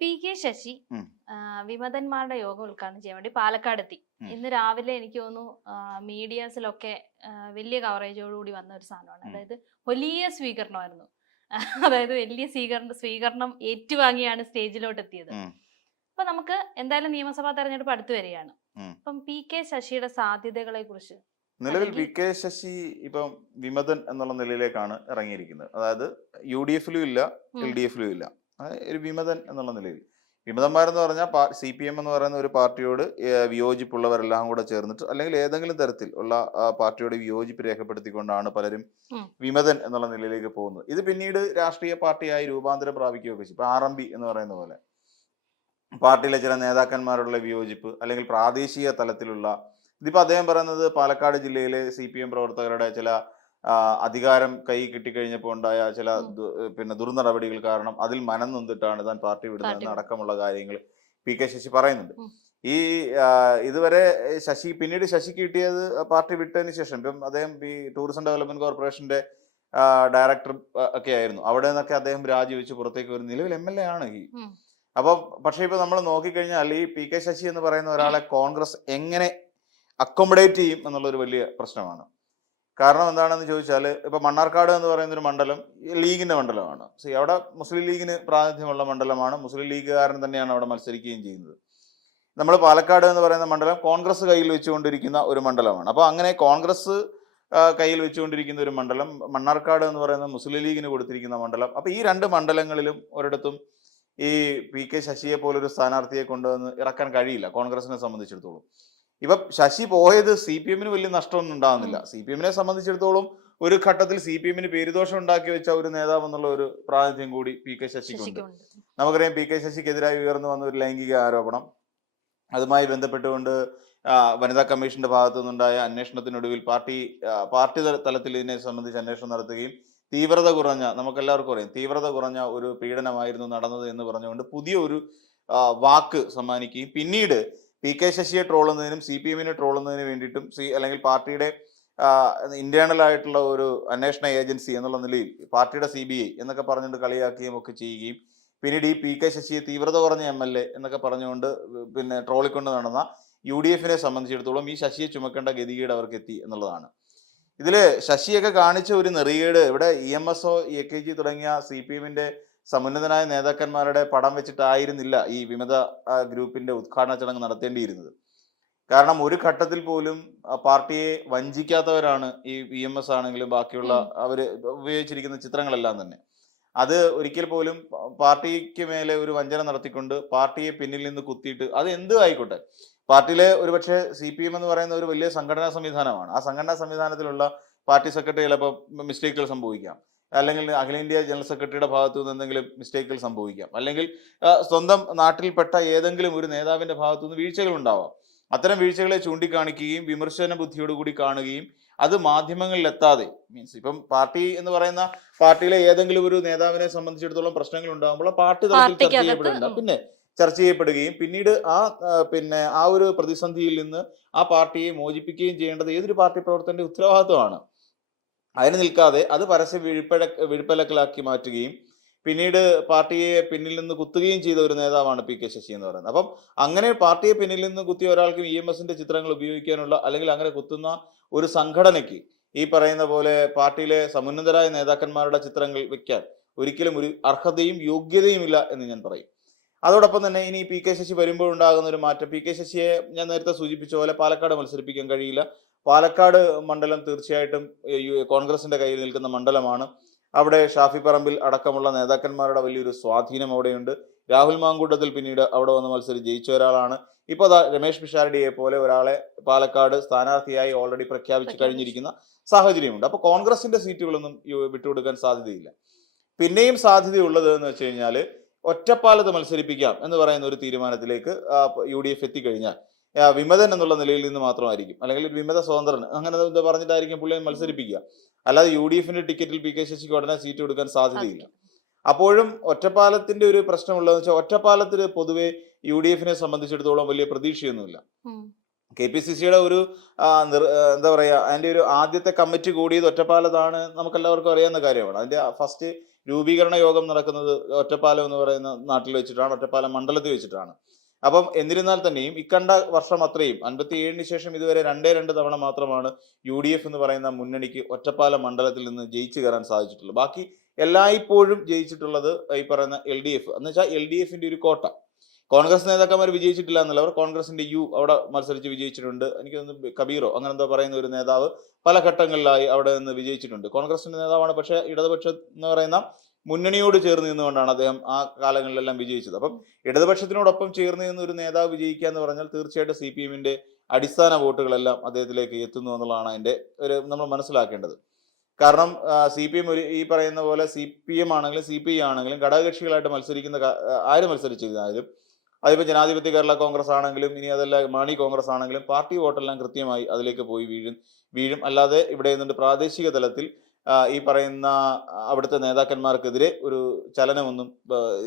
P K Sasi ഉം. വിമതന്മാരുടെ യോഗം ഉദ്ഘാടനം ചെയ്യാൻ വേണ്ടി പാലക്കാട് എത്തി. ഉം. ഇന്ന് രാവിലെ എനിക്ക് തോന്നുന്നു മീഡിയാസിലൊക്കെ വലിയ കവറേജോടുകൂടി വന്ന ഒരു സാധനമാണ്. ഉം. അതായത് വലിയ സ്വീകരണമായിരുന്നു. അതായത് വലിയ സ്വീകരണം ഏറ്റുവാങ്ങിയാണ് സ്റ്റേജിലോട്ട് എത്തിയത്. ഉം. അപ്പൊ നമുക്ക് എന്തായാലും നിയമസഭാ തെരഞ്ഞെടുപ്പ് അടുത്തു വരികയാണ്. ഉം. അപ്പം പി കെ ശശിയുടെ സാധ്യതകളെ കുറിച്ച് നിലവിൽ പി കെ ശശി ഇപ്പം വിമതൻ എന്നുള്ള നിലയിലേക്കാണ് ഇറങ്ങിയിരിക്കുന്നത്. അതായത് യു ഡി എഫിലും ഇല്ല, എൽ ഡി എഫിലും ഇല്ല, ഒരു വിമതൻ എന്നുള്ള നിലയിൽ. വിമതന്മാരെന്ന് പറഞ്ഞാൽ CPM എന്ന് പറയുന്ന ഒരു പാർട്ടിയോട് വിയോജിപ്പുള്ളവരെല്ലാം കൂടെ ചേർന്നിട്ട് അല്ലെങ്കിൽ ഏതെങ്കിലും തരത്തിൽ ഉള്ള പാർട്ടിയോട് വിയോജിപ്പ് രേഖപ്പെടുത്തിക്കൊണ്ടാണ് പലരും വിമതൻ എന്നുള്ള നിലയിലേക്ക് പോകുന്നത്. ഇത് പിന്നീട് രാഷ്ട്രീയ പാർട്ടിയായി രൂപാന്തരം പ്രാപിക്കുകയൊക്കെ ചെയ്യും. ഇപ്പൊ RMB എന്ന് പറയുന്ന പോലെ പാർട്ടിയിലെ ചില നേതാക്കന്മാരോടുള്ള വിയോജിപ്പ് അല്ലെങ്കിൽ പ്രാദേശിക തലത്തിലുള്ള, ഇതിപ്പോ അദ്ദേഹം പറയുന്നത് പാലക്കാട് ജില്ലയിലെ CPM പ്രവർത്തകരുടെ ചില അധികാരം കൈ കിട്ടിക്കഴിഞ്ഞപ്പോൾ ഉണ്ടായ ചില ദുർനടപടികൾ കാരണം അതിൽ മനം നൊന്നിട്ടാണ് താൻ പാർട്ടി വിടുന്നത് അടക്കമുള്ള കാര്യങ്ങൾ പി കെ ശശി പറയുന്നുണ്ട്. ഈ ഇതുവരെ പിന്നീട് ശശിക്ക് കിട്ടിയത് പാർട്ടി വിട്ടതിന് ശേഷം ഇപ്പം അദ്ദേഹം ഈ ടൂറിസം ഡെവലപ്മെന്റ് കോർപ്പറേഷന്റെ ഡയറക്ടർ ഒക്കെ ആയിരുന്നു. അവിടെ നിന്നൊക്കെ അദ്ദേഹം രാജിവെച്ച് പുറത്തേക്ക് വരും. നിലവിൽ MLA ആണ് ഈ. അപ്പൊ പക്ഷെ ഇപ്പൊ നമ്മൾ നോക്കിക്കഴിഞ്ഞാൽ ഈ പി കെ ശശി എന്ന് പറയുന്ന ഒരാളെ കോൺഗ്രസ് എങ്ങനെ അക്കോമഡേറ്റ് ചെയ്യും എന്നുള്ളൊരു വലിയ പ്രശ്നമാണ്. കാരണം എന്താണെന്ന് ചോദിച്ചാൽ ഇപ്പൊ മണ്ണാർക്കാട് എന്ന് പറയുന്ന ഒരു മണ്ഡലം ലീഗിന്റെ മണ്ഡലമാണ്. അവിടെ മുസ്ലിം ലീഗിന് പ്രാതിനിധ്യമുള്ള മണ്ഡലമാണ്. മുസ്ലിം ലീഗുകാരൻ തന്നെയാണ് അവിടെ മത്സരിക്കുകയും ചെയ്യുന്നത്. നമ്മൾ പാലക്കാട് എന്ന് പറയുന്ന മണ്ഡലം കോൺഗ്രസ് കയ്യിൽ വെച്ചുകൊണ്ടിരിക്കുന്ന ഒരു മണ്ഡലമാണ്. അപ്പൊ അങ്ങനെ കോൺഗ്രസ് കയ്യിൽ വെച്ചുകൊണ്ടിരിക്കുന്ന ഒരു മണ്ഡലം, മണ്ണാർക്കാട് എന്ന് പറയുന്ന മുസ്ലിം ലീഗിന് കൊടുത്തിരിക്കുന്ന മണ്ഡലം. അപ്പൊ ഈ രണ്ട് മണ്ഡലങ്ങളിലും ഒരിടത്തും ഈ പി കെ ശശിയെ പോലൊരു സ്ഥാനാർത്ഥിയെ കൊണ്ടുവന്ന് ഇറക്കാൻ കഴിയില്ല കോൺഗ്രസിനെ സംബന്ധിച്ചിടത്തോളം. ഇപ്പൊ ശശി പോയത് CPM വലിയ നഷ്ടമൊന്നും ഉണ്ടാകുന്നില്ല. CPM സംബന്ധിച്ചിടത്തോളം ഒരു ഘട്ടത്തിൽ CPM പേരുദോഷം ഉണ്ടാക്കി വെച്ച ഒരു നേതാവ് എന്നുള്ള ഒരു പ്രാതിനിധ്യം കൂടി പി കെ ശശിക്കുണ്ട്. നമുക്കറിയാം പി കെ ശശിക്കെതിരായി ഉയർന്നു വന്ന ഒരു ലൈംഗിക ആരോപണം, അതുമായി ബന്ധപ്പെട്ടുകൊണ്ട് വനിതാ കമ്മീഷന്റെ ഭാഗത്തു നിന്നുണ്ടായ അന്വേഷണത്തിനൊടുവിൽ പാർട്ടി തലത്തിൽ ഇതിനെ സംബന്ധിച്ച് അന്വേഷണം നടത്തുകയും തീവ്രത കുറഞ്ഞ, നമുക്കെല്ലാവർക്കും അറിയാം തീവ്രത കുറഞ്ഞ ഒരു പീഡനമായിരുന്നു നടന്നത് എന്ന് പറഞ്ഞുകൊണ്ട് പുതിയ ഒരു വാക്ക് സമ്മാനിക്കുകയും പിന്നീട് പി കെ ശശിയെ ട്രോളുന്നതിനും CPM ട്രോളുന്നതിന് വേണ്ടിയിട്ടും അല്ലെങ്കിൽ പാർട്ടിയുടെ ഇന്റേണൽ ആയിട്ടുള്ള ഒരു അന്വേഷണ ഏജൻസി എന്നുള്ള നിലയിൽ പാർട്ടിയുടെ CBI എന്നൊക്കെ പറഞ്ഞുകൊണ്ട് കളിയാക്കുകയും ഒക്കെ ചെയ്യുകയും പിന്നീട് ഈ പി കെ ശശിയെ തീവ്രത കുറഞ്ഞ MLA എന്നൊക്കെ പറഞ്ഞുകൊണ്ട് ട്രോളിക്കൊണ്ട് നടന്ന UDF സംബന്ധിച്ചിടത്തോളം ഈ ശശിയെ ചുമക്കേണ്ട ഗതികേട് അവർക്ക് എത്തി എന്നുള്ളതാണ്. ഇതില് ശശിയൊക്കെ കാണിച്ച ഒരു നെറികേട് ഇവിടെ EMSO AKG തുടങ്ങിയ CPM സമുന്നതനായ നേതാക്കന്മാരുടെ പടം വെച്ചിട്ടായിരുന്നില്ല ഈ വിമത ഗ്രൂപ്പിന്റെ ഉദ്ഘാടന ചടങ്ങ് നടത്തേണ്ടിയിരുന്നത്. കാരണം ഒരു ഘട്ടത്തിൽ പോലും പാർട്ടിയെ വഞ്ചിക്കാത്തവരാണ് ഈ EMS ആണെങ്കിലും ബാക്കിയുള്ള അവര് ഉപയോഗിച്ചിരിക്കുന്ന ചിത്രങ്ങളെല്ലാം തന്നെ. അത് ഒരിക്കൽ പോലും പാർട്ടിക്ക് മേലെ ഒരു വഞ്ചന നടത്തിക്കൊണ്ട് പാർട്ടിയെ പിന്നിൽ നിന്ന് കുത്തിയിട്ട് അത് എന്ത് ആയിക്കോട്ടെ, പാർട്ടിയിലെ ഒരുപക്ഷെ CPM എന്ന് പറയുന്ന ഒരു വലിയ സംഘടനാ സംവിധാനമാണ്. ആ സംഘടനാ സംവിധാനത്തിലുള്ള പാർട്ടി സെക്രട്ടറി ചിലപ്പോൾ മിസ്റ്റേക്കുകൾ സംഭവിക്കാം, അല്ലെങ്കിൽ അഖിലേന്ത്യാ ജനറൽ സെക്രട്ടറിയുടെ ഭാഗത്തു നിന്ന് എന്തെങ്കിലും മിസ്റ്റേക്കുകൾ സംഭവിക്കാം, അല്ലെങ്കിൽ സ്വന്തം നാട്ടിൽപ്പെട്ട ഏതെങ്കിലും ഒരു നേതാവിന്റെ ഭാഗത്തു നിന്ന് വീഴ്ചകൾ ഉണ്ടാവാം. അത്തരം വീഴ്ചകളെ ചൂണ്ടിക്കാണിക്കുകയും വിമർശന ബുദ്ധിയോടുകൂടി കാണുകയും അത് മാധ്യമങ്ങളിൽ എത്താതെ, മീൻസ് ഇപ്പം പാർട്ടി എന്ന് പറയുന്ന പാർട്ടിയിലെ ഏതെങ്കിലും ഒരു നേതാവിനെ സംബന്ധിച്ചിടത്തോളം പ്രശ്നങ്ങൾ ഉണ്ടാകുമ്പോൾ പാർട്ടി തലത്തിൽ ചർച്ച ചെയ്യപ്പെടേണ്ട ചർച്ച ചെയ്യപ്പെടുകയും പിന്നീട് ആ ഒരു പ്രതിസന്ധിയിൽ നിന്ന് ആ പാർട്ടിയെ മോചിപ്പിക്കുകയും ചെയ്യേണ്ടത് ഏതൊരു പാർട്ടി പ്രവർത്തകന്റെ ഉത്തരവാദിത്വമാണ്. അതിന് നിൽക്കാതെ അത് പരസ്യ വിഴുപ്പലക്കലാക്കി മാറ്റുകയും പിന്നീട് പാർട്ടിയെ പിന്നിൽ നിന്ന് കുത്തുകയും ചെയ്ത ഒരു നേതാവാണ് പി കെ ശശി എന്ന് പറയുന്നത്. അപ്പം അങ്ങനെ പാർട്ടിയെ പിന്നിൽ നിന്ന് കുത്തിയ ഒരാൾക്കും EMS ചിത്രങ്ങൾ ഉപയോഗിക്കാനുള്ള അല്ലെങ്കിൽ അങ്ങനെ കുത്തുന്ന ഒരു സംഘടനയ്ക്ക് ഈ പറയുന്ന പോലെ പാർട്ടിയിലെ സമുന്നതരായ നേതാക്കന്മാരുടെ ചിത്രങ്ങൾ വെക്കാൻ ഒരിക്കലും ഒരു അർഹതയും യോഗ്യതയും ഇല്ല എന്ന് ഞാൻ പറയും. അതോടൊപ്പം തന്നെ ഇനി പി കെ ശശി വരുമ്പോൾ ഉണ്ടാകുന്ന ഒരു മാറ്റം, പി കെ ശശിയെ ഞാൻ നേരത്തെ സൂചിപ്പിച്ച പോലെ പാലക്കാട് മത്സരിപ്പിക്കാൻ കഴിയില്ല. പാലക്കാട് മണ്ഡലം തീർച്ചയായിട്ടും കോൺഗ്രസിന്റെ കയ്യിൽ നിൽക്കുന്ന മണ്ഡലമാണ്. അവിടെ ഷാഫി പറമ്പിൽ അടക്കമുള്ള നേതാക്കന്മാരുടെ വലിയൊരു സ്വാധീനം അവിടെയുണ്ട്. രാഹുൽ മാങ്കൂട്ടത്തിൽ പിന്നീട് അവിടെ വന്ന് മത്സരം ജയിച്ച ഒരാളാണ്. ഇപ്പൊ രമേശ് പിഷാരടിയെ പോലെ ഒരാളെ പാലക്കാട് സ്ഥാനാർത്ഥിയായി ഓൾറെഡി പ്രഖ്യാപിച്ചു കഴിഞ്ഞിരിക്കുന്ന സാഹചര്യമുണ്ട്. അപ്പൊ കോൺഗ്രസിന്റെ സീറ്റുകളൊന്നും വിട്ടുകൊടുക്കാൻ സാധ്യതയില്ല. പിന്നെയും സാധ്യതയുള്ളത് എന്ന് വെച്ച് കഴിഞ്ഞാൽ ഒറ്റപ്പാലത്ത് മത്സരിപ്പിക്കാം എന്ന് പറയുന്ന ഒരു തീരുമാനത്തിലേക്ക് UDF എത്തിക്കഴിഞ്ഞാൽ വിമതൻ എന്നുള്ള നിലയിൽ നിന്ന് മാത്രമായിരിക്കും, അല്ലെങ്കിൽ വിമത സ്വതന്ത്രൻ അങ്ങനെ പറഞ്ഞിട്ടായിരിക്കും പുള്ളിയെ മത്സരിപ്പിക്കുക. അല്ലാതെ UDF ടിക്കറ്റിൽ പി കെ ശശിക്ക് ഉടനെ സീറ്റ് കൊടുക്കാൻ സാധ്യതയില്ല. അപ്പോഴും ഒറ്റപ്പാലത്തിന്റെ ഒരു പ്രശ്നമുള്ളതെന്ന് വെച്ചാൽ ഒറ്റപ്പാലത്തിന് പൊതുവെ UDF സംബന്ധിച്ചിടത്തോളം വലിയ പ്രതീക്ഷയൊന്നുമില്ല. KPCCയുടെ ഒരു എന്താ പറയാ, അതിന്റെ ഒരു ആദ്യത്തെ കമ്മിറ്റി കൂടിയത് ഒറ്റപ്പാലത്താണ്, നമുക്കെല്ലാവർക്കും അറിയാവുന്ന കാര്യമാണ്. അതിന്റെ ഫസ്റ്റ് രൂപീകരണ യോഗം നടക്കുന്നത് ഒറ്റപ്പാലം എന്ന് പറയുന്ന നാട്ടിൽ വെച്ചിട്ടാണ്, ഒറ്റപ്പാലം മണ്ഡലത്തിൽ വെച്ചിട്ടാണ്. അപ്പം എന്നിരുന്നാൽ തന്നെയും ഇക്കണ്ട വർഷം അത്രയും 57-ന് ശേഷം ഇതുവരെ 2 തവണ മാത്രമാണ് UDF എന്ന് പറയുന്ന മുന്നണിക്ക് ഒറ്റപ്പാലം മണ്ഡലത്തിൽ നിന്ന് ജയിച്ചു കയറാൻ സാധിച്ചിട്ടുള്ളത്. ബാക്കി എല്ലായ്പ്പോഴും ജയിച്ചിട്ടുള്ളത് ഈ പറയുന്ന LDF എന്ന് വെച്ചാൽ LDF-ന്റെ ഒരു കോട്ട. കോൺഗ്രസ് നേതാക്കന്മാർ വിജയിച്ചിട്ടില്ല എന്നല്ല, കോൺഗ്രസിന്റെ അവിടെ മത്സരിച്ച് വിജയിച്ചിട്ടുണ്ട്. എനിക്ക് തോന്നുന്നു കബീറോ അങ്ങനെ എന്തോ പറയുന്ന ഒരു നേതാവ് പല ഘട്ടങ്ങളിലായി അവിടെ നിന്ന് വിജയിച്ചിട്ടുണ്ട്. കോൺഗ്രസിന്റെ നേതാവാണ്, പക്ഷേ ഇടതുപക്ഷം എന്ന് പറയുന്ന മുന്നണിയോട് ചേർന്ന് നിന്നുകൊണ്ടാണ് അദ്ദേഹം ആ കാലങ്ങളിലെല്ലാം വിജയിച്ചത്. അപ്പം ഇടതുപക്ഷത്തിനോടൊപ്പം ചേർന്ന് നിന്ന് ഒരു നേതാവ് വിജയിക്കുക എന്ന് പറഞ്ഞാൽ തീർച്ചയായിട്ടും CPM-ന്റെ അടിസ്ഥാന വോട്ടുകളെല്ലാം അദ്ദേഹത്തിലേക്ക് എത്തുന്നു എന്നുള്ളതാണ് അതിന്റെ നമ്മൾ മനസ്സിലാക്കേണ്ടത്. കാരണം CPM ഈ പറയുന്ന പോലെ CPM ആണെങ്കിലും CPI ആണെങ്കിലും ഘടകകക്ഷികളായിട്ട് മത്സരിക്കുന്ന ആര് മത്സരിച്ചിരുന്നാലും, അതിപ്പോൾ ജനാധിപത്യ കേരള കോൺഗ്രസ് ആണെങ്കിലും ഇനി അതല്ല മാണി കോൺഗ്രസ് ആണെങ്കിലും പാർട്ടി വോട്ടെല്ലാം കൃത്യമായി അതിലേക്ക് പോയി വീഴും. അല്ലാതെ ഇവിടെ നിന്നുകൊണ്ട് പ്രാദേശിക തലത്തിൽ ഈ പറയുന്ന അവിടുത്തെ നേതാക്കന്മാർക്കെതിരെ ഒരു ചലനമൊന്നും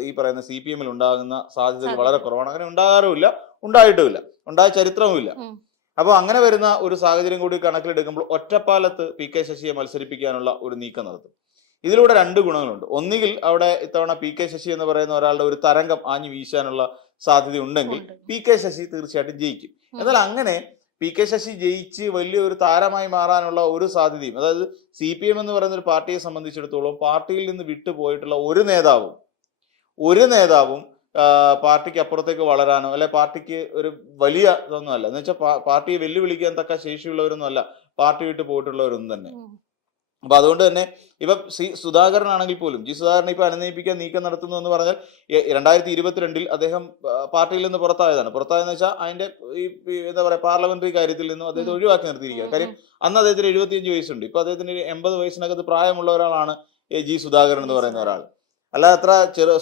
ഈ പറയുന്ന CPM-ൽ ഉണ്ടാകുന്ന സാധ്യതകൾ വളരെ കുറവാണ്. അങ്ങനെ ഉണ്ടാകാറുമില്ല, ഉണ്ടായിട്ടുമില്ല, ഉണ്ടായ ചരിത്രവുമില്ല. അപ്പോൾ അങ്ങനെ വരുന്ന ഒരു സാഹചര്യം കൂടി കണക്കിലെടുക്കുമ്പോൾ ഒറ്റപ്പാലത്ത് PK ശശിയെ മത്സരിപ്പിക്കാനുള്ള ഒരു നീക്കം നടത്തും. ഇതിലൂടെ 2 ഗുണങ്ങളുണ്ട്. ഒന്നുകിൽ അവിടെ ഇത്തവണ PK ശശി എന്ന് പറയുന്ന ഒരാളുടെ ഒരു തരംഗം ആഞ്ഞു വീശാനുള്ള സാധ്യത ഉണ്ടെങ്കിൽ PK ശശി തീർച്ചയായിട്ടും ജയിക്കും. എന്നാൽ അങ്ങനെ PK ശശി ജയിച്ച് വലിയൊരു താരമായി മാറാനുള്ള ഒരു സാധ്യതയും, അതായത് CPM എന്ന് പറയുന്ന ഒരു പാർട്ടിയെ സംബന്ധിച്ചിടത്തോളം പാർട്ടിയിൽ നിന്ന് വിട്ടുപോയിട്ടുള്ള ഒരു നേതാവും പാർട്ടിക്ക് അപ്പുറത്തേക്ക് വളരാനോ അല്ലെ പാർട്ടിക്ക് ഒരു വലിയ ഇതൊന്നും അല്ല. എന്ന് വെച്ചാൽ പാർട്ടിയെ വെല്ലുവിളിക്കാൻ തക്ക ശേഷിയുള്ളവരൊന്നും അല്ല പാർട്ടി വിട്ടു പോയിട്ടുള്ളവരൊന്നും തന്നെ. അപ്പൊ അതുകൊണ്ട് തന്നെ ഇപ്പൊ സുധാകരൻ ആണെങ്കിൽ പോലും സുധാകരനെ ഇപ്പൊ അനുനയിപ്പിക്കാൻ നീക്കം നടത്തുന്നു എന്ന് പറഞ്ഞാൽ 2022-ൽ അദ്ദേഹം പാർട്ടിയിൽ നിന്ന് പുറത്തായെന്ന് വെച്ചാൽ അതിന്റെ ഈ എന്താ പറയാ പാർലമെന്ററി കാര്യത്തിൽ നിന്നും അദ്ദേഹത്തെ ഒഴിവാക്കി നിർത്തിയിരിക്കുക. കാര്യം അന്ന് അദ്ദേഹത്തിന് 75 വയസ്സുണ്ട്. ഇപ്പൊ അദ്ദേഹത്തിന് 80 വയസ്സിനകത്ത് പ്രായമുള്ള ഒരാളാണ് സുധാകരൻ എന്ന് പറയുന്ന ഒരാൾ. അല്ല അത്ര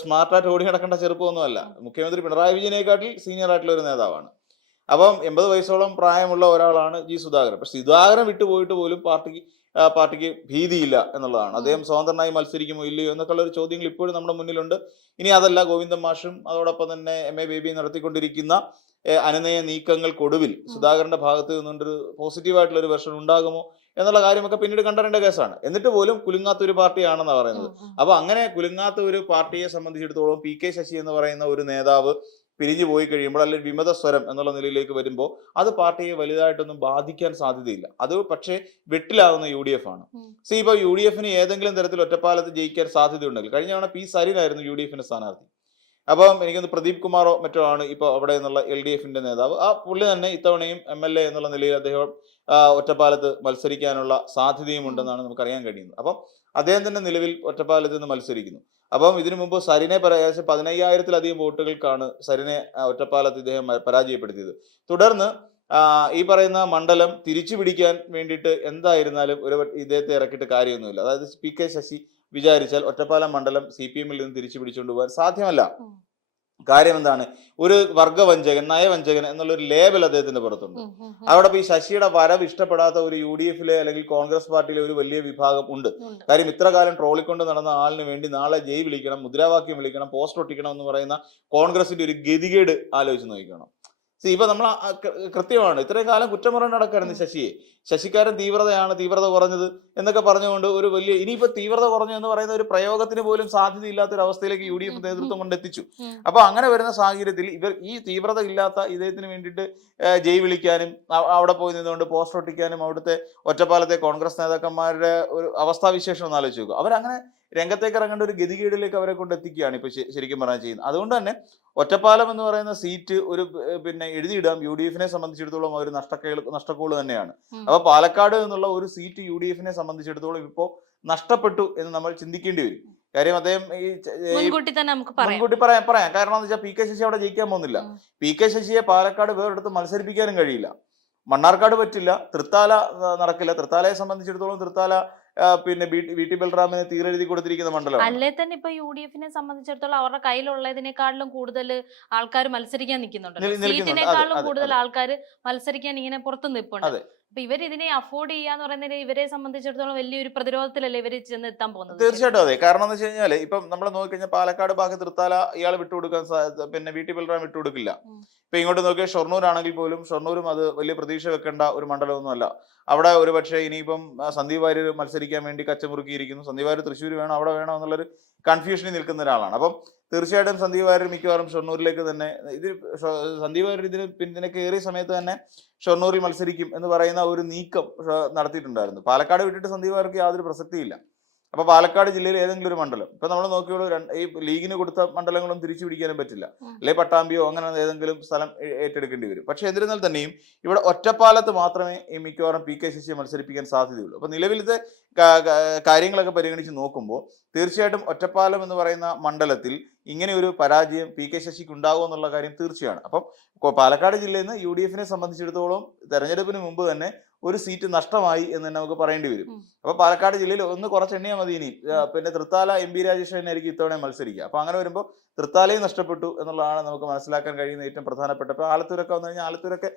സ്മാർട്ടായിട്ട് ഓടി നടക്കേണ്ട ചെറുപ്പമൊന്നും അല്ല. മുഖ്യമന്ത്രി പിണറായി വിജയനെക്കാട്ടിൽ സീനിയർ ആയിട്ടുള്ള ഒരു നേതാവാണ്. അപ്പം 80 വയസ്സോളം പ്രായമുള്ള ഒരാളാണ് സുധാകരൻ. പക്ഷെ സുധാകരൻ വിട്ടുപോയിട്ട് പോലും പാർട്ടിക്ക് ഭീതിയില്ല എന്നുള്ളതാണ്. അദ്ദേഹം സ്വതന്ത്രനായി മത്സരിക്കുമോ ഇല്ലയോ എന്നൊക്കെയുള്ള ഒരു ചോദ്യങ്ങൾ ഇപ്പോഴും നമ്മുടെ മുന്നിലുണ്ട്. ഇനി അതല്ല, ഗോവിന്ദൻ മാഷും അതോടൊപ്പം തന്നെ MA ബേബി നടത്തിക്കൊണ്ടിരിക്കുന്ന അനുനയ നീക്കങ്ങൾക്കൊടുവിൽ സുധാകരന്റെ ഭാഗത്ത് നിന്നുകൊണ്ടൊരു പോസിറ്റീവായിട്ടുള്ള ഒരു വെർഷൻ ഉണ്ടാകുമോ എന്നുള്ള കാര്യമൊക്കെ പിന്നീട് കണ്ടറിയേണ്ട കേസാണ്. എന്നിട്ട് പോലും കുലുങ്ങാത്ത ഒരു പാർട്ടിയാണെന്നാണ് പറയുന്നത്. അപ്പൊ അങ്ങനെ കുലുങ്ങാത്ത ഒരു പാർട്ടിയെ സംബന്ധിച്ചിടത്തോളം PK ശശി എന്ന് പറയുന്ന ഒരു നേതാവ് പിരിഞ്ഞു പോയി കഴിയുമ്പോൾ, അല്ലെങ്കിൽ വിമത സ്വരം എന്നുള്ള നിലയിലേക്ക് വരുമ്പോൾ അത് പാർട്ടിയെ വലുതായിട്ടൊന്നും ബാധിക്കാൻ സാധ്യതയില്ല. അത് പക്ഷേ വെട്ടിലാകുന്ന UDF ആണ്. ഇപ്പൊ UDF-ന് ഏതെങ്കിലും തരത്തിൽ ഒറ്റപ്പാലത്ത് ജയിക്കാൻ സാധ്യതയുണ്ടെങ്കിൽ, കഴിഞ്ഞ തവണ P സരിനായിരുന്നു UDF-ന്റെ സ്ഥാനാർത്ഥി. അപ്പം എനിക്കൊന്ന് പ്രദീപ് കുമാറോ മറ്റോ ആണ് ഇപ്പൊ അവിടെ നിന്നുള്ള LDF-ന്റെ നേതാവ്. ആ പുള്ളി തന്നെ ഇത്തവണയും MLA എന്നുള്ള നിലയിൽ അദ്ദേഹം ഒറ്റപ്പാലത്ത് മത്സരിക്കാനുള്ള സാധ്യതയും ഉണ്ടെന്നാണ് നമുക്കറിയാൻ കഴിയുന്നത്. അപ്പം അദ്ദേഹം തന്നെ നിലവിൽ ഒറ്റപ്പാലത്ത് നിന്ന് മത്സരിക്കുന്നു. അപ്പം ഇതിനു മുമ്പ് സരിനെ 15,000-ലധികം വോട്ടുകൾക്കാണ് സരിനെ ഒറ്റപ്പാലത്ത് ഇദ്ദേഹം പരാജയപ്പെടുത്തിയത്. തുടർന്ന് ഈ പറയുന്ന മണ്ഡലം തിരിച്ചു പിടിക്കാൻ വേണ്ടിയിട്ട് എന്തായിരുന്നാലും ഇദ്ദേഹത്തെ ഇറക്കിയിട്ട് കാര്യമൊന്നുമില്ല. അതായത് PK ശശി വിചാരിച്ചാൽ ഒറ്റപ്പാലം മണ്ഡലം CPM-ൽ നിന്ന് തിരിച്ചു പിടിച്ചുകൊണ്ട് പോകാൻ സാധ്യമല്ല. കാര്യം എന്താണ്? ഒരു വർഗവഞ്ചകൻ, നയവഞ്ചകൻ എന്നുള്ളൊരു ലേബൽ അദ്ദേഹത്തിന്റെ പുറത്തുണ്ട്. അവിടെ ഈ ശശിയുടെ വരവ് ഇഷ്ടപ്പെടാത്ത ഒരു UDF-ലെ അല്ലെങ്കിൽ കോൺഗ്രസ് പാർട്ടിയിലെ ഒരു വലിയ വിഭാഗം ഉണ്ട്. കാര്യം ഇത്ര കാലം ട്രോളിക്കൊണ്ട് നടന്ന ആളിന് വേണ്ടി നാളെ ജയ് വിളിക്കണം, മുദ്രാവാക്യം വിളിക്കണം, പോസ്റ്റർ ഒട്ടിക്കണം എന്ന് പറയുന്ന കോൺഗ്രസിന്റെ ഒരു ഗതികേട് ആലോചിച്ച് നോക്കണം. ഇപ്പൊ നമ്മൾ കൃത്യമാണ് ഇത്രയും കാലം കുറ്റം പറയാൻ നടക്കായിരുന്നു ശശിക്കാരൻ തീവ്രത കുറഞ്ഞത് എന്നൊക്കെ പറഞ്ഞുകൊണ്ട് ഒരു വലിയ ഇനിയിപ്പോ തീവ്രത കുറഞ്ഞു എന്ന് പറയുന്ന ഒരു പ്രയോഗത്തിന് പോലും സാധ്യതയില്ലാത്ത ഒരു അവസ്ഥയിലേക്ക് UDF നേതൃത്വം കൊണ്ടെത്തിച്ചു. അപ്പൊ അങ്ങനെ വരുന്ന സാഹചര്യത്തിൽ ഇവർ ഈ തീവ്രത ഇല്ലാത്ത ഇദ്ദേഹത്തിന് വേണ്ടിയിട്ട് ജയ് വിളിക്കാനും അവിടെ പോയി നിന്നുകൊണ്ട് പോസ്റ്റർ ഒട്ടിക്കാനും അവിടുത്തെ ഒറ്റപ്പാലത്തെ കോൺഗ്രസ് നേതാക്കന്മാരുടെ ഒരു അവസ്ഥാവിശേഷം ഒന്ന് ആലോചിച്ച് നോക്കുക. അവരങ്ങനെ രംഗത്തേക്ക് ഇറങ്ങേണ്ട ഒരു ഗതികേടിലേക്ക് അവരെ കൊണ്ട് എത്തിക്കുകയാണ് ഇപ്പൊ ശരിക്കും പറഞ്ഞാൽ ചെയ്യുന്നത്. അതുകൊണ്ട് തന്നെ ഒറ്റപ്പാലം എന്ന് പറയുന്ന സീറ്റ് ഒരു എഴുതിയിടാം UDF-നെ സംബന്ധിച്ചിടത്തോളം ഒരു നഷ്ടക്കോള് തന്നെയാണ്. അപ്പൊ പാലക്കാട് എന്നുള്ള ഒരു സീറ്റ് UDF-നെ സംബന്ധിച്ചിടത്തോളം ഇപ്പോ നഷ്ടപ്പെട്ടു എന്ന് നമ്മൾ ചിന്തിക്കേണ്ടി വരും. കാര്യം അദ്ദേഹം മുൻകൂട്ടി പറയാം. കാരണം എന്ന് വെച്ചാൽ PK ശശി അവിടെ ജയിക്കാൻ പോകുന്നില്ല. PK ശശിയെ പാലക്കാട് വേറെടുത്ത് മത്സരിപ്പിക്കാനും കഴിയില്ല. മണ്ണാർക്കാട് പറ്റില്ല, തൃത്താല നടക്കില്ല. തൃത്താലയെ സംബന്ധിച്ചിടത്തോളം തൃത്താല VT ബൽറാമിന് തീരെഴുതി കൊടുത്തിരിക്കുന്ന മണ്ഡലം അല്ലേ തന്നെ. ഇപ്പൊ UDF-നെ സംബന്ധിച്ചിടത്തോളം അവരുടെ കയ്യിലുള്ളതിനേക്കാളും കൂടുതൽ ആൾക്കാർ മത്സരിക്കാൻ നിൽക്കുന്നുണ്ട്. സീറ്റിനേക്കാളും കൂടുതൽ ആൾക്കാർ മത്സരിക്കാൻ ഇങ്ങനെ പുറത്തു നിൽപ്പുണ്ട്. അപ്പൊ ഇവർ ഇതിനെ അഫോർഡ് ചെയ്യാന്ന് പറയുന്നത് ഇവരെ സംബന്ധിച്ചിടത്തോളം വലിയൊരു പ്രതിരോധത്തിലല്ലേ ഇവര് ചെന്ന് എത്താൻ പോകുന്നത്. തീർച്ചയായിട്ടും അതെ. കാരണം എന്ന് വെച്ച് കഴിഞ്ഞാൽ ഇപ്പം നമ്മൾ നോക്കിക്കഴിഞ്ഞാൽ പാലക്കാട് ഭാഗത്ത് തൃത്താല ഇയാൾ വിട്ടുകൊടുക്കാൻ പിന്നെ VT ബൽറാം വിട്ടുകൊടുക്കില്ല. ഇപ്പൊ ഇങ്ങോട്ട് നോക്കിയാൽ ഷൊർണൂർ ആണെങ്കിൽ പോലും ഷൊർണൂരും അത് വലിയ പ്രതീക്ഷ വെക്കേണ്ട ഒരു മണ്ഡലമൊന്നും അല്ല. അവിടെ ഒരു പക്ഷേ ഇനിയിപ്പം സന്ദീപ് വാര്യർ മത്സരിക്കാൻ വേണ്ടി കച്ചമുറുക്കിയിരിക്കുന്നു. സന്ദീപ് വാര്യർ തൃശ്ശൂർ വേണോ അവിടെ വേണോ എന്നുള്ളൊരു കൺഫ്യൂഷനിൽ നിൽക്കുന്ന ഒരാളാണ്. അപ്പം തീർച്ചയായിട്ടും സന്ദീപ് വാര്യർ മിക്കവാറും ഷൊർണൂരിലേക്ക് തന്നെ സന്ദീപ് വാര്യർ ഇതിനെ കയറിയ സമയത്ത് തന്നെ ഷൊർണൂരിൽ മത്സരിക്കും എന്ന് പറയുന്ന ഒരു നീക്കം നടത്തിയിട്ടുണ്ടായിരുന്നു. പാലക്കാട് വിട്ടിട്ട് സന്ദീപ് വാര്യർക്ക് യാതൊരു പ്രസക്തിയില്ല. അപ്പൊ പാലക്കാട് ജില്ലയിൽ ഏതെങ്കിലും ഒരു മണ്ഡലം ഇപ്പൊ നമ്മൾ നോക്കിയോളൂ, ഈ ലീഗിന് കൊടുത്ത മണ്ഡലങ്ങളൊന്നും തിരിച്ചു പിടിക്കാനും പറ്റില്ല. അല്ലെ പട്ടാമ്പിയോ അങ്ങനെ ഏതെങ്കിലും സ്ഥലം ഏറ്റെടുക്കേണ്ടി വരും. പക്ഷെ എന്നിരുന്നാൽ തന്നെയും ഇവിടെ ഒറ്റപ്പാലത്ത് മാത്രമേ ഈ മിക്കവാറും PK ശശിയെ മത്സരിപ്പിക്കാൻ സാധ്യതയുള്ളൂ. അപ്പൊ നിലവിലത്തെ കാര്യങ്ങളൊക്കെ പരിഗണിച്ച് നോക്കുമ്പോൾ തീർച്ചയായിട്ടും ഒറ്റപ്പാലം എന്ന് പറയുന്ന മണ്ഡലത്തിൽ ഇങ്ങനെ ഒരു പരാജയം PK ശശിക്ക് ഉണ്ടാകും എന്നുള്ള കാര്യം തീർച്ചയാണ്. അപ്പം പാലക്കാട് ജില്ലയിൽ നിന്ന് UDF-നെ സംബന്ധിച്ചിടത്തോളം തെരഞ്ഞെടുപ്പിന് മുമ്പ് തന്നെ ഒരു സീറ്റ് നഷ്ടമായി എന്ന് തന്നെ നമുക്ക് പറയേണ്ടി വരും. അപ്പൊ പാലക്കാട് ജില്ലയിൽ ഒന്ന് കുറച്ച് എണ്ണിയാൽ മതി. ഇനി പിന്നെ തൃത്താല MP രാജേഷനായിരിക്കും ഇത്തവണ മത്സരിക്കുക. അപ്പൊ അങ്ങനെ വരുമ്പോൾ തൃത്താലയും നഷ്ടപ്പെട്ടു എന്നുള്ളതാണ് നമുക്ക് മനസ്സിലാക്കാൻ കഴിയുന്ന ഏറ്റവും പ്രധാനപ്പെട്ട. ഇപ്പൊ ആലത്തൂരൊക്കെ വന്നു കഴിഞ്ഞാൽ ആലത്തൂരൊക്കെ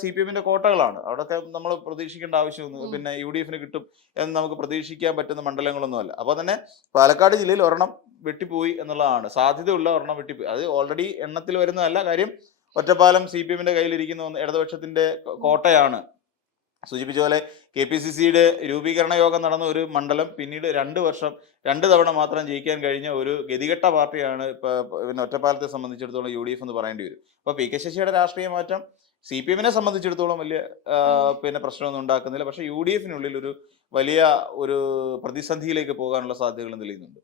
CPM-ന്റെ കോട്ടകളാണ്. അവിടെയൊക്കെ നമ്മൾ പ്രതീക്ഷിക്കേണ്ട ആവശ്യമൊന്നും പിന്നെ UDF-ന് കിട്ടും എന്ന് നമുക്ക് പ്രതീക്ഷിക്കാൻ പറ്റുന്ന മണ്ഡലങ്ങളൊന്നുമല്ല. അപ്പൊ തന്നെ പാലക്കാട് ജില്ലയിൽ ഒരെണ്ണം വെട്ടിപ്പോയി എന്നുള്ളതാണ്, സാധ്യതയുള്ള ഒരെണ്ണം വെട്ടിപ്പോയി. അത് ഓൾറെഡി എണ്ണത്തിൽ വരുന്നതല്ല. കാര്യം ഒറ്റപ്പാലം CPM-ന്റെ കയ്യിലിരിക്കുന്ന ഇടതുപക്ഷത്തിന്റെ കോട്ടയാണ്. സൂചിപ്പിച്ച പോലെ KPCC-യുടെ രൂപീകരണ യോഗം നടന്ന ഒരു മണ്ഡലം പിന്നീട് 2 വർഷം 2 തവണ മാത്രം ജയിക്കാൻ കഴിഞ്ഞ ഒരു ഗതികെട്ട പാർട്ടിയാണ് പിന്നെ ഒറ്റപ്പാലത്തെ സംബന്ധിച്ചിടത്തോളം UDF എന്ന് പറയേണ്ടി വരും. അപ്പൊ PK ശശിയുടെ രാഷ്ട്രീയ മാറ്റം CPM-നെ സംബന്ധിച്ചിടത്തോളം വലിയ പിന്നെ പ്രശ്നമൊന്നും ഉണ്ടാക്കുന്നില്ല. പക്ഷെ UDF-നുള്ളിൽ ഒരു വലിയ ഒരു പ്രതിസന്ധിയിലേക്ക് പോകാനുള്ള സാധ്യതകൾ തെളിയുന്നുണ്ട്.